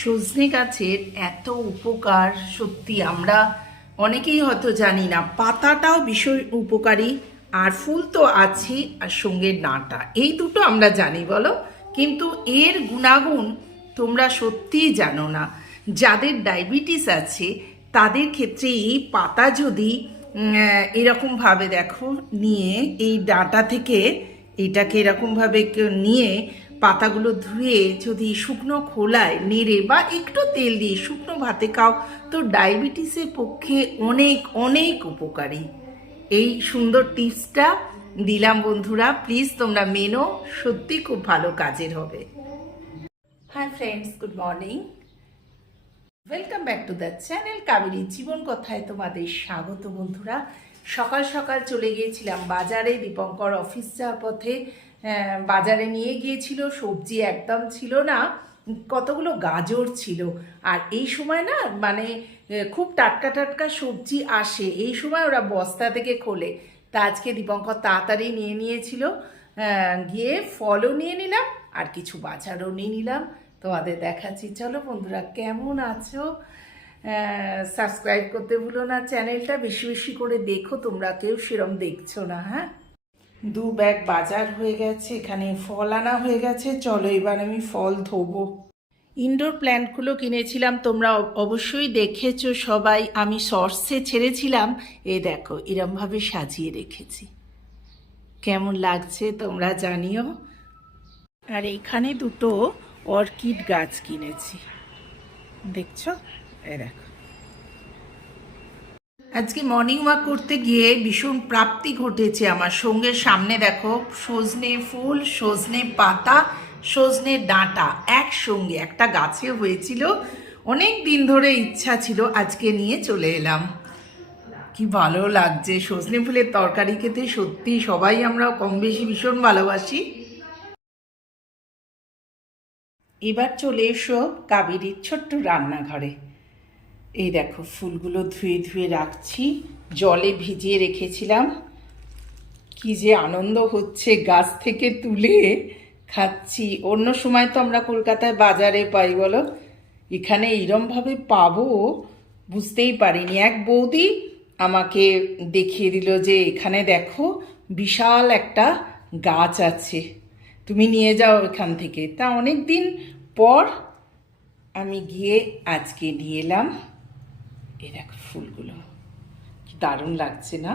সজনে গাছের এত উপকার সত্যি আমরা অনেকেই হয়তো জানি না, পাতাটাও ভীষণ উপকারী, আর ফুল তো আছে আর সঙ্গে ডাঁটা, এই দুটো আমরা জানি বলো, কিন্তু এর গুণাগুণ তোমরা সত্যিই জানো না। যাদের ডায়াবেটিস আছে, তাদের ক্ষেত্রে এই পাতা যদি এরকমভাবে দেখো, নিয়ে এই ডাঁটা থেকে এটাকে এরকমভাবে নিয়ে পাতাগুলো ধুয়ে যদি শুকনো খোলায় নেড়ে বা একটু তেল দিয়ে শুকনো ভাতে খাও, তো ডায়াবেটিসের পক্ষে অনেক অনেক উপকারী। এই সুন্দর টিপসটা দিলাম বন্ধুরা, প্লিজ তোমরা মেনো, সত্যি খুব ভালো কাজের হবে। Hi friends, good morning. Welcome back to the channel Kaberi Jibon কথায় তোমাদের স্বাগত বন্ধুরা। সকাল সকাল চলে গিয়েছিলাম বাজারে, দীপঙ্কর অফিস যাওয়ার পথে। বাজারে নিয়ে গিয়েছিল, সবজি একদম ছিল না, কতগুলো গাজর ছিল। আর এই সময় না মানে খুব টাটকা টাটকা সবজি আসে। এই সময় ওরা বস্তা থেকে খোলে। তা আজকে দীপঙ্কর তাড়াতাড়ি নিয়ে নিয়েছিল। গিয়ে ফলও নিয়ে নিলাম, আর কিছু বাজারও নিয়ে নিলাম। তোমাদের দেখাচ্ছি। চলো বন্ধুরা, কেমন আছো? সাবস্ক্রাইব করতে ভুলো না। চ্যানেলটা বেশি বেশি করে দেখো তোমরা, কেউ সেরম দেখছ না হ্যাঁ? দু ব্যাগ বাজার হয়ে গেছে, এখানে ফল আনা হয়ে গেছে, চলো এবার আমি ফল ধোবো। ইনডোর প্ল্যান্টগুলো কিনেছিলাম, তোমরা অব- অবশ্যই দেখেছ সবাই, আমি শর্টসে ছেড়েছিলাম এ দেখো, এরমভাবে সাজিয়ে রেখেছি। কেমন লাগছে তোমরা জানিও? আর এখানে দুটো অর্কিড গাছ কিনেছি। দেখছ? এ দেখো। আজকে মর্নিং ওয়াক করতে গিয়ে ভীষণ প্রাপ্তি ঘটেছে আমার। সঙ্গে সামনে দেখো, সজনে ফুল, সজনে পাতা, সজনে ডাঁটা একসঙ্গে। একটা গাছে হয়েছিল, অনেক দিন ধরে ইচ্ছা ছিল, আজকে নিয়ে চলে এলাম। কি ভালো লাগছে, সজনে ফুলের তরকারি খেতে সত্যি সবাই আমরা কম বেশি ভীষণ ভালোবাসি। এবার চলে এসো কাবেরীর ছোট্ট রান্নাঘরে। এই দেখো, ফুলগুলো ধুয়ে ধুয়ে রাখছি। জলে ভিজিয়ে রেখেছিলাম। কি যে আনন্দ হচ্ছে গাছ থেকে তুলে খাচ্ছি। অন্য সময় তো আমরা কলকাতায় বাজারে পাই, বলো? এখানে এইরমভাবে পাবো বুঝতেই পারিনি। এক বৌদি আমাকে দেখিয়ে দিল যে, এখানে দেখো, বিশাল একটা গাছ আছে। তুমি নিয়ে যাও এখান থেকে। তা অনেক দিন পর আমি গিয়ে আজকে নিয়ে এলাম। এই দেখো ফুলগুলো। কি দারুণ লাগছে না?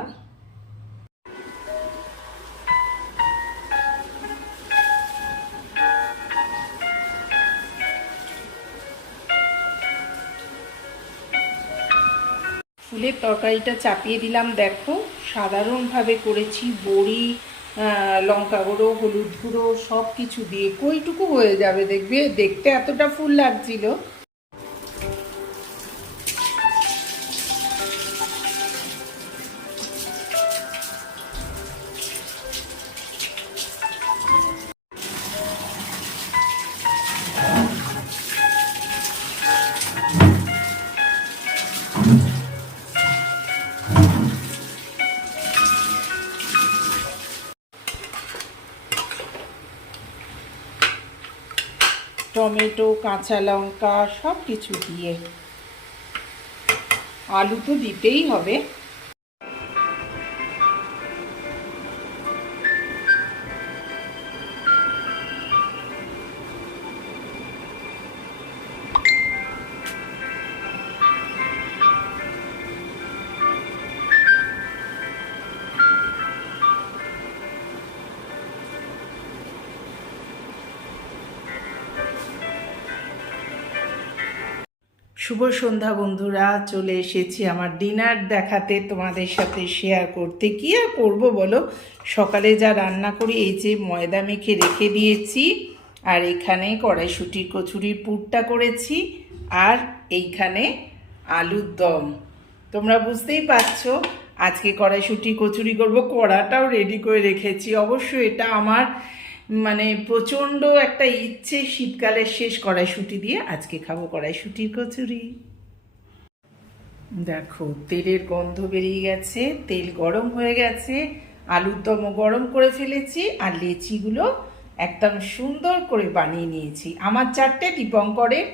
ফুলের তরকারিটা চাপিয়ে দিলাম, দেখো। সাধারণভাবে করেছি বড়ি লঙ্কা গুঁড়ো, হলুদ গুঁড়ো সব কিছু দিয়ে। কইটুকু হয়ে যাবে, দেখবে? দেখতে এতটা ফুল লাগছিল। টমেটো কাঁচা লঙ্কা সব কিছু দিয়ে। আলু তো দিতেই হবে। শুভ সন্ধ্যা বন্ধুরা, চলে এসেছি আমার ডিনার দেখাতে তোমাদের সাথে শেয়ার করতে। কি আর করব বলো? সকালে যা রান্না করি, এই যে ময়দা মেখে রেখে দিয়েছি, আর এখানে কড়াইশুটির কচুরির পুরটা করেছি, আর এইখানে আলুর দম। তোমরা বুঝতেই পারছ, আজকে কড়াইশুটি কচুরি করব, কড়াটাও রেডি করে রেখেছি। অবশ্য এটা আমার মানে প্রচণ্ড একটা ইচ্ছে শীতকালের শেষ কড়াইশুটি দিয়ে আজকে খাব কড়াইশুটির কচুরি। দেখো, তেলের গন্ধ বেরিয়ে গেছে, তেল গরম হয়ে গেছে, আলুর দমও গরম করে ফেলেছি, আর লেচিগুলো একদম সুন্দর করে বানিয়ে নিয়েছি। আমার চারটে, দীপঙ্করের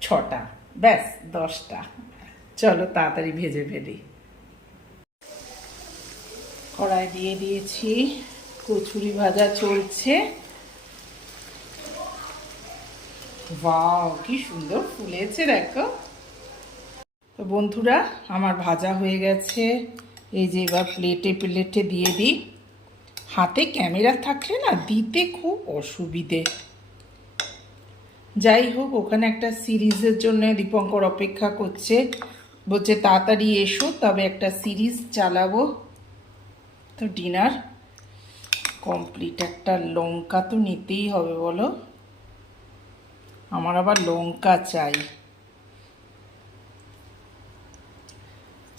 ছটা। ব্যাস, দশটা। চলো তাড়াতাড়ি ভেজে ফেলি। কড়াই দিয়ে দিয়েছি। কচুরি ভাজা চলছে। বাও কি সুন্দর ফুলেছে, দেখো। তো বন্ধুরা, আমার ভাজা হয়ে গেছে। এই যে এবার প্লেটে প্লেটে দিয়ে দিই। হাতে ক্যামেরা থাকলে না দিতে খুব অসুবিধে। যাই হোক, ওখানে একটা সিরিজের জন্য দীপঙ্কর অপেক্ষা করছে। বলছে, তাড়াতাড়ি এসো, তবে একটা সিরিজ চালাবো। তো ডিনার কমপ্লিট একটা লঙ্কা তো নিতেই হবে, বলো। আমার আবার লঙ্কা চাই।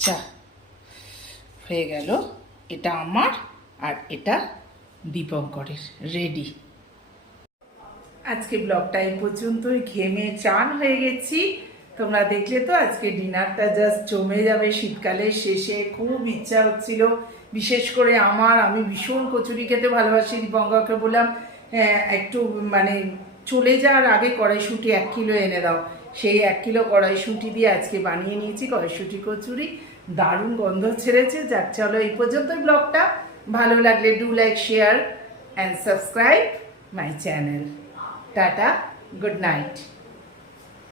চা হয়ে গেল। এটা আমার আর এটা দীপঙ্করের রেডি আজকে ব্লগটা এই পর্যন্তই। ঘেমে চান হয়ে গেছি। তোমরা দেখলে তো আজকে ডিনারটা জাস্ট জমে যাবে শীতকালের শেষে। খুব ইচ্ছা হচ্ছিল বিশেষ করে আমার আমি ভীষণ কচুরি খেতে ভালোবাসি দীপঙ্করকে বললাম "হ্যাঁ, একটু মানে চলে যাওয়ার আগে কড়াইশুঁটি এক কিলো এনে দাও। সেই এক কিলো কড়াইশুঁটি দিয়ে আজকে বানিয়ে নিয়েছি কড়াইশুঁটি কচুরি। দারুণ গন্ধ ছেড়েছে। যাক চলো এই পর্যন্ত ব্লগটা। ভালো লাগলে do like share and subscribe my channel tata good night